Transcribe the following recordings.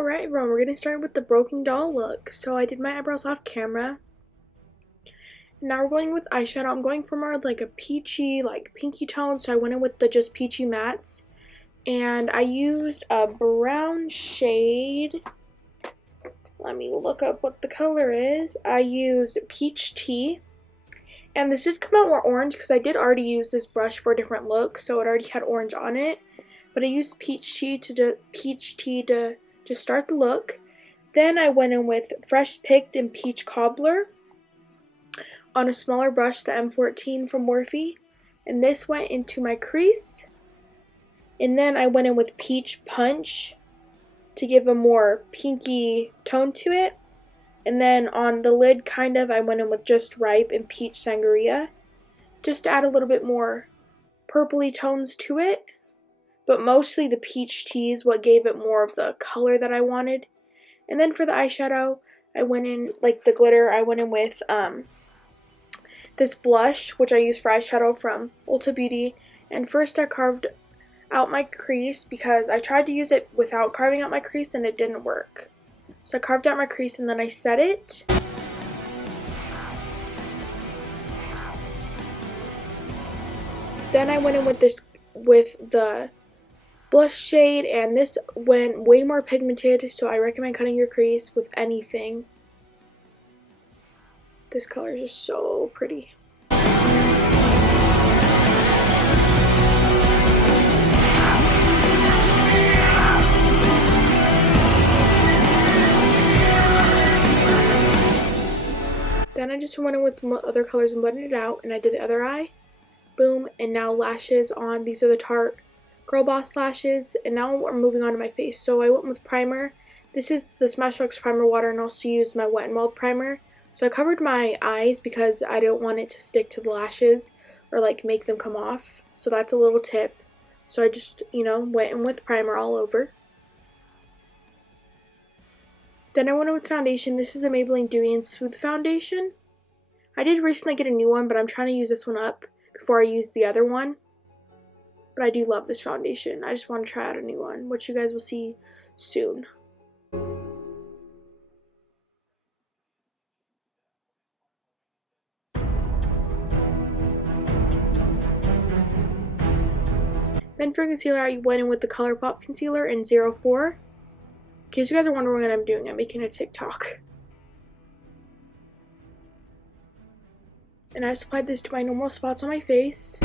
Alright everyone, we're getting started with the broken doll look. So I did my eyebrows off camera. And now we're going with eyeshadow. I'm going for more like a peachy, like pinky tone. So I went in with the just peachy mattes. And I used a brown shade. Let me look up what the color is. I used Peach Tea. And this did come out more orange because I did already use this brush for a different look. So it already had orange on it. But I used Peach Tea to just start the look. Then I went in with Fresh Picked and Peach Cobbler on a smaller brush, the M14 from Morphe. And this went into my crease. And then I went in with Peach Punch to give a more pinky tone to it. And then on the lid, I went in with Just Ripe and Peach Sangria, just to add a little bit more purpley tones to it. But mostly the peach tea is what gave it more of the color that I wanted. And then for the eyeshadow, I went in, like the glitter, I went in with this blush, which I used for eyeshadow from Ulta Beauty. And first I carved out my crease because I tried to use it without carving out my crease and it didn't work. So I carved out my crease and then I set it. Then I went in with the blush shade, and this went way more pigmented, so I recommend cutting your crease with anything. This color is just so pretty. Then I just went in with other colors and blended it out, and I did the other eye. Boom, and now lashes on. These are the Tarte Girl Boss lashes, and now we're moving on to my face. So I went with primer. This is the Smashbox Primer Water, and also used my Wet n Wild primer. So I covered my eyes because I don't want it to stick to the lashes or like make them come off. So that's a little tip. So I just, went in with primer all over. Then I went in with foundation. This is a Maybelline Dewy and Smooth foundation. I did recently get a new one, but I'm trying to use this one up before I use the other one. But I do love this foundation. I just want to try out a new one, which you guys will see soon. Then for concealer, I went in with the ColourPop concealer in 04. In case you guys are wondering what I'm doing, I'm making a TikTok. And I just applied this to my normal spots on my face.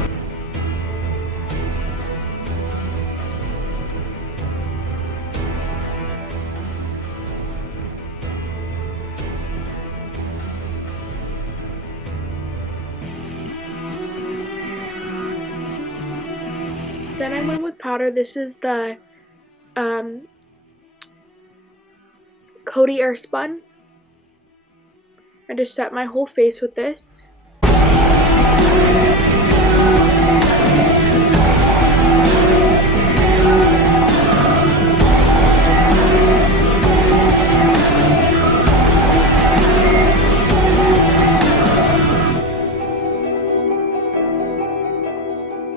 Then I went with powder. This is the Coty Airspun. I just set my whole face with this.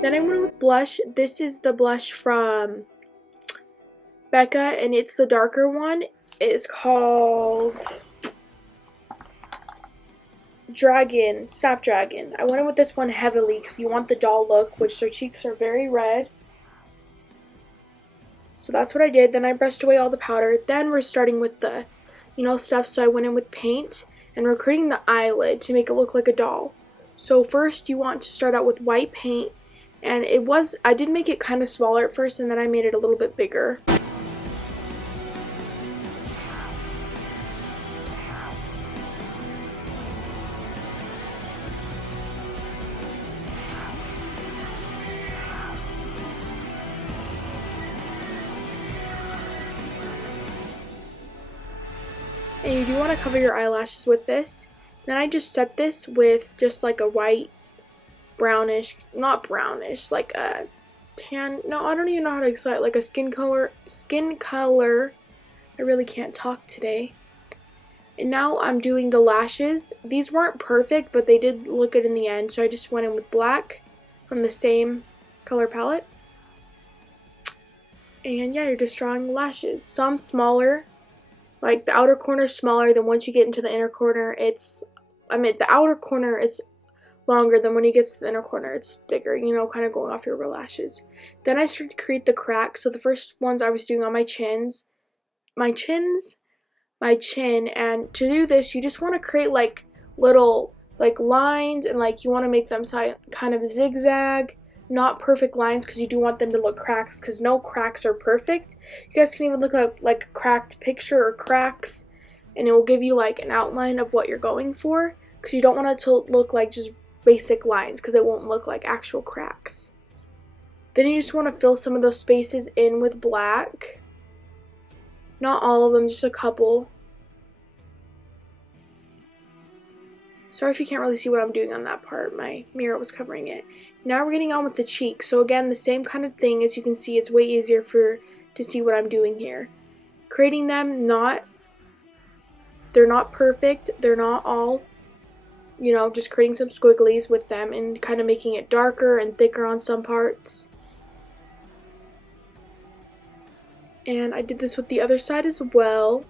Then I went with blush. This is the blush from Becca, and it's the darker one. It's called Snapdragon. I went in with this one heavily because you want the doll look, which their cheeks are very red. So that's what I did. Then I brushed away all the powder. Then we're starting with the, stuff. So I went in with paint and we're creating the eyelid to make it look like a doll. So first you want to start out with white paint. And I did make it kind of smaller at first, and then I made it a little bit bigger. And you do want to cover your eyelashes with this. Then I just set this with just like a white, brownish, not brownish, like a tan, no, I don't even know how to explain it, like a skin color. I really can't talk today. And now I'm doing the lashes. These weren't perfect, but they did look good in the end, so I just went in with black from the same color palette. And yeah, you're just drawing lashes. Some smaller, like the outer corner is smaller, than once you get into the inner corner, the outer corner is longer than when you get to the inner corner, it's bigger, you know, kind of going off your real lashes. Then I started to create the cracks. So the first ones I was doing on my chin, and to do this, you just want to create like little like lines, and like you want to make them kind of zigzag, not perfect lines, because you do want them to look cracks, because no cracks are perfect. You guys can even look up like a cracked picture or cracks, and it will give you like an outline of what you're going for, because you don't want it to look like just basic lines, because it won't look like actual cracks. Then you just want to fill some of those spaces in with black. Not all of them, just a couple. Sorry if you can't really see what I'm doing on that part. My mirror was covering it. Now we're getting on with the cheeks. So again, the same kind of thing. As you can see, it's way easier to see what I'm doing here. Creating them, they're not perfect. They're not all, you know, just creating some squigglies with them and kind of making it darker and thicker on some parts. And I did this with the other side as well.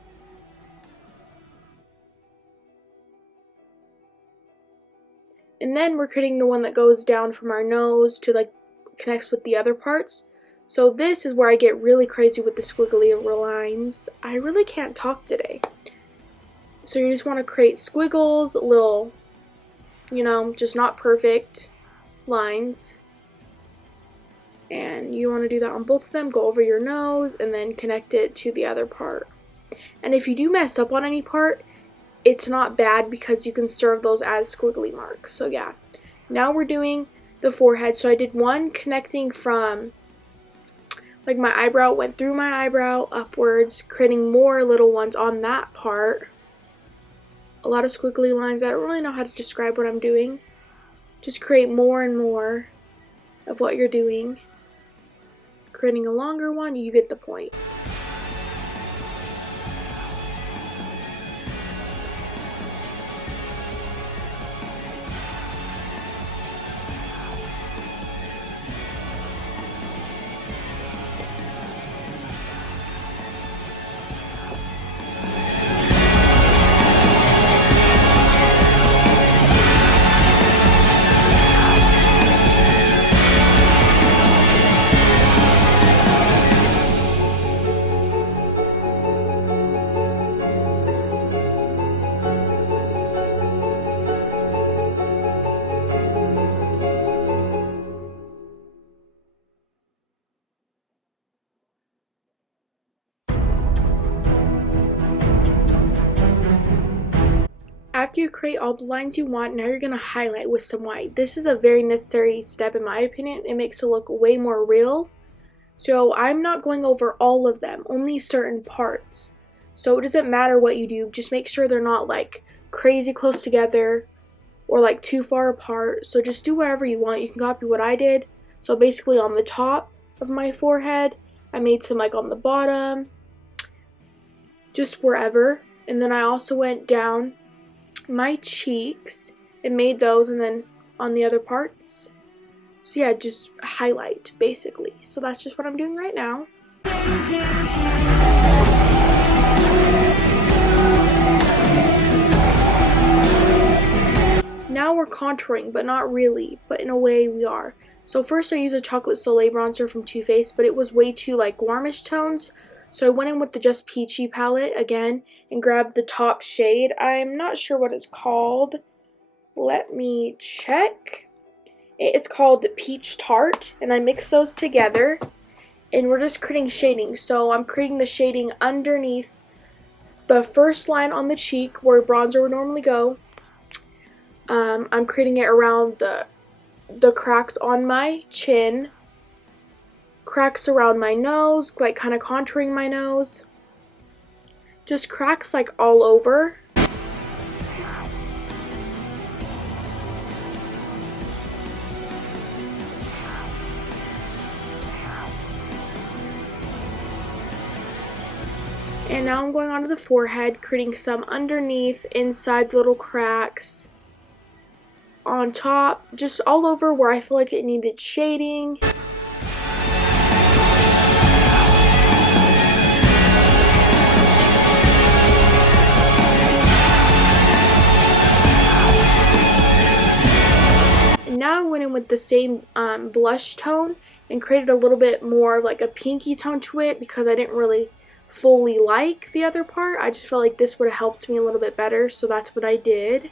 And then we're creating the one that goes down from our nose to like connects with the other parts. So this is where I get really crazy with the squiggly lines. I really can't talk today. So you just want to create squiggles, little, you know, just not perfect lines. And you want to do that on both of them. Go over your nose and then connect it to the other part. And if you do mess up on any part, it's not bad, because you can serve those as squiggly marks. So yeah, now we're doing the forehead. So I did one connecting from like my eyebrow, went through my eyebrow upwards, creating more little ones on that part. A lot of squiggly lines. I don't really know how to describe what I'm doing. Just create more and more of what you're doing. Creating a longer one, you get the point. After you create all the lines you want, now you're going to highlight with some white. This is a very necessary step in my opinion. It makes it look way more real. So I'm not going over all of them, only certain parts. So it doesn't matter what you do, just make sure they're not like crazy close together or like too far apart. So just do whatever you want. You can copy what I did. So basically on the top of my forehead, I made some like on the bottom, just wherever. And then I also went down my cheeks and made those, and then on the other parts. So yeah, just highlight basically. So that's just what I'm doing right now. Now we're contouring, but not really, but in a way we are. So first I used a Chocolate Soleil bronzer from Too Faced, but it was way too like warmish tones. So I went in with the Just Peachy palette again and grabbed the top shade. I'm not sure what it's called. Let me check. It is called Peach Tart, and I mixed those together. And we're just creating shading. So I'm creating the shading underneath the first line on the cheek where bronzer would normally go. I'm creating it around the cracks on my chin. Cracks around my nose, like kind of contouring my nose. Just cracks like all over. And now I'm going onto the forehead, creating some underneath, inside the little cracks. On top, just all over where I feel like it needed shading. now I went in with the same blush tone and created a little bit more like a pinky tone to it because I didn't really fully like the other part. I just felt like this would have helped me a little bit better, so that's what I did.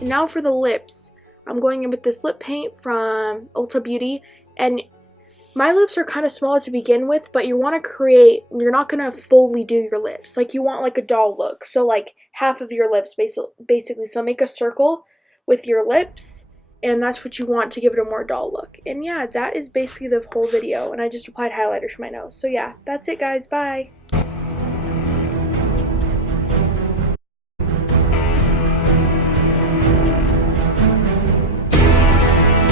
And now for the lips, I'm going in with this lip paint from Ulta Beauty, and my lips are kind of small to begin with, but you want to create, you're not going to fully do your lips. Like, you want like a doll look, so like half of your lips basically. So make a circle with your lips, and that's what you want to give it a more doll look. And yeah, that is basically the whole video, and I just applied highlighter to my nose. So yeah, that's it guys, bye!